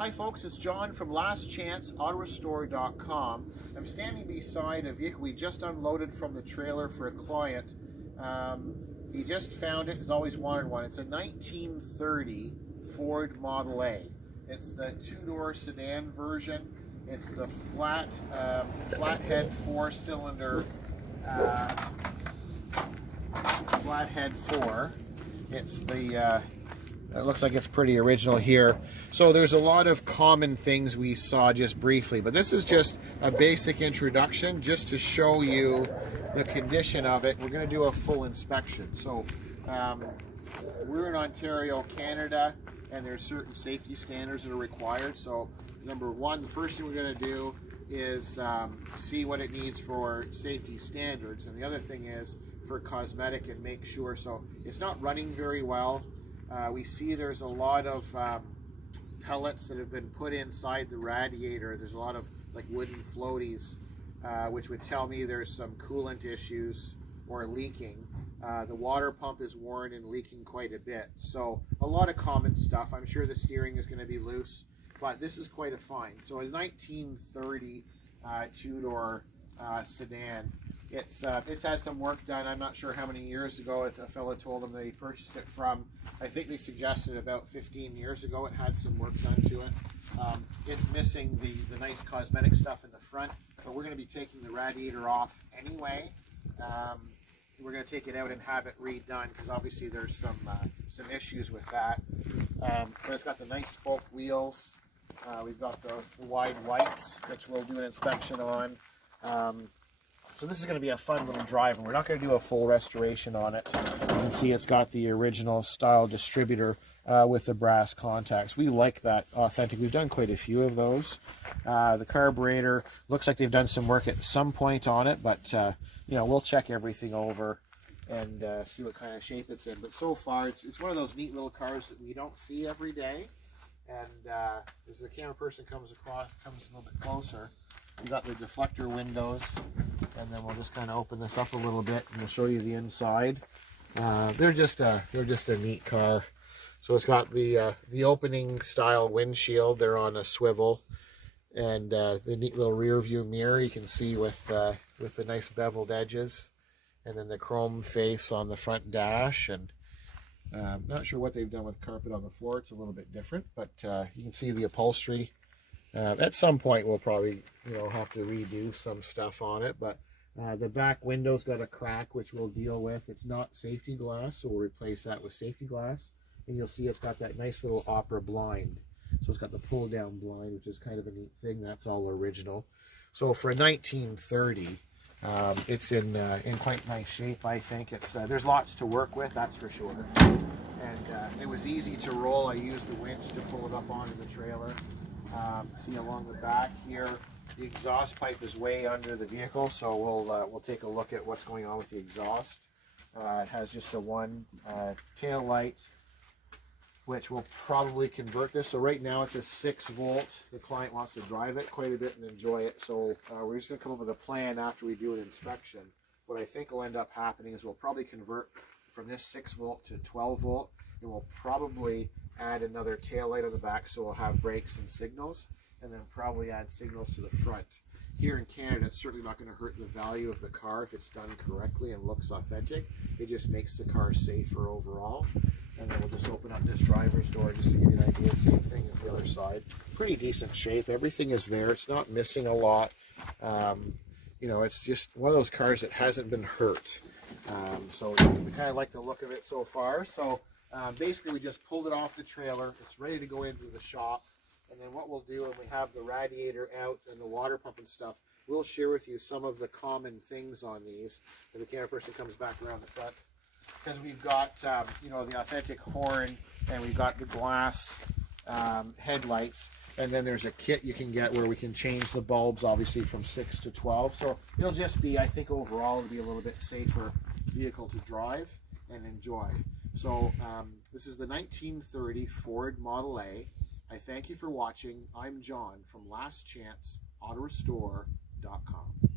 Hi folks, it's John from lastchanceautorestore.com. I'm standing beside a vehicle we just unloaded from the trailer for a client. He just found it, has always wanted one. It's a 1930 Ford Model A. It's the two-door sedan version. It's the flathead four-cylinder flathead four. It's the it looks like it's pretty original here. So there's a lot of common things we saw just briefly, but this is just a basic introduction just to show you the condition of it. We're going to do a full inspection. So we're in Ontario, Canada, and there's certain safety standards that are required. So number one, the first thing we're going to do is see what it needs for safety standards, and the other thing is for cosmetic and make sure. So it's not running very well. We see there's a lot of pellets that have been put inside the radiator. There's a lot of like wooden floaties, which would tell me there's some coolant issues or leaking. The water pump is worn and leaking quite a bit. So a lot of common stuff. I'm sure the steering is going to be loose, but this is quite a find. So a 1930 two-door sedan. It's had some work done. I'm not sure how many years ago. A fella told him they purchased it from, I think they suggested about 15 years ago. It had some work done to it. It's missing the nice cosmetic stuff in the front, but we're going to be taking the radiator off anyway. We're going to take it out and have it redone because obviously there's some issues with that. But it's got the nice spoke wheels. We've got the wide whites, which we'll do an inspection on. So this is going to be a fun little drive, and we're not going to do a full restoration on it. You can see it's got the original style distributor with the brass contacts. We like that authentic. We've done quite a few of those. The carburetor looks like they've done some work at some point on it, but you know, we'll check everything over and see what kind of shape it's in. But so far, it's one of those neat little cars that we don't see every day. And as the camera person comes a little bit closer, we got the deflector windows, and then we'll just kind of open this up a little bit and we'll show you the inside. They're just a neat car. So it's got the opening style windshield. They're on a swivel, and the neat little rear view mirror you can see with the nice beveled edges, and then the chrome face on the front dash. And not sure what they've done with carpet on the floor. It's a little bit different, but you can see the upholstery. At some point we'll probably have to redo some stuff on it, but the back window's got a crack which we'll deal with. It's not safety glass, so we'll replace that with safety glass. And you'll see it's got that nice little opera blind, so it's got the pull down blind, which is kind of a neat thing. That's all original. So for a 1930, it's in quite nice shape. I think it's there's lots to work with, that's for sure. And it was easy to roll. I used the winch to pull it up onto the trailer. See along the back here, the exhaust pipe is way under the vehicle, so we'll take a look at what's going on with the exhaust. It has just a one tail light, which will probably convert this. So right now it's a 6-volt. The client wants to drive it quite a bit and enjoy it, so we're just going to come up with a plan after we do an inspection. What I think will end up happening is we'll probably convert from this 6-volt to 12-volt, and we'll probably add another tail light on the back, so we'll have brakes and signals, and then probably add signals to the front. Here in Canada, it's certainly not going to hurt the value of the car if it's done correctly and looks authentic. It just makes the car safer overall. And then we'll just open up this driver's door just to give you an idea. Same thing as the other side. Pretty decent shape. Everything is there. It's not missing a lot. It's just one of those cars that hasn't been hurt. So we kind of like the look of it so far. So basically we just pulled it off the trailer. It's ready to go into the shop. And then what we'll do when we have the radiator out and the water pump and stuff, we'll share with you some of the common things on these. And the camera person comes back around the front. Because we've got the authentic horn, and we've got the glass headlights, and then there's a kit you can get where we can change the bulbs obviously from 6 to 12. So it'll just be, I think overall it'll be a little bit safer vehicle to drive and enjoy. So this is the 1930 Ford Model A. I thank you for watching. I'm John from lastchanceautorestore.com.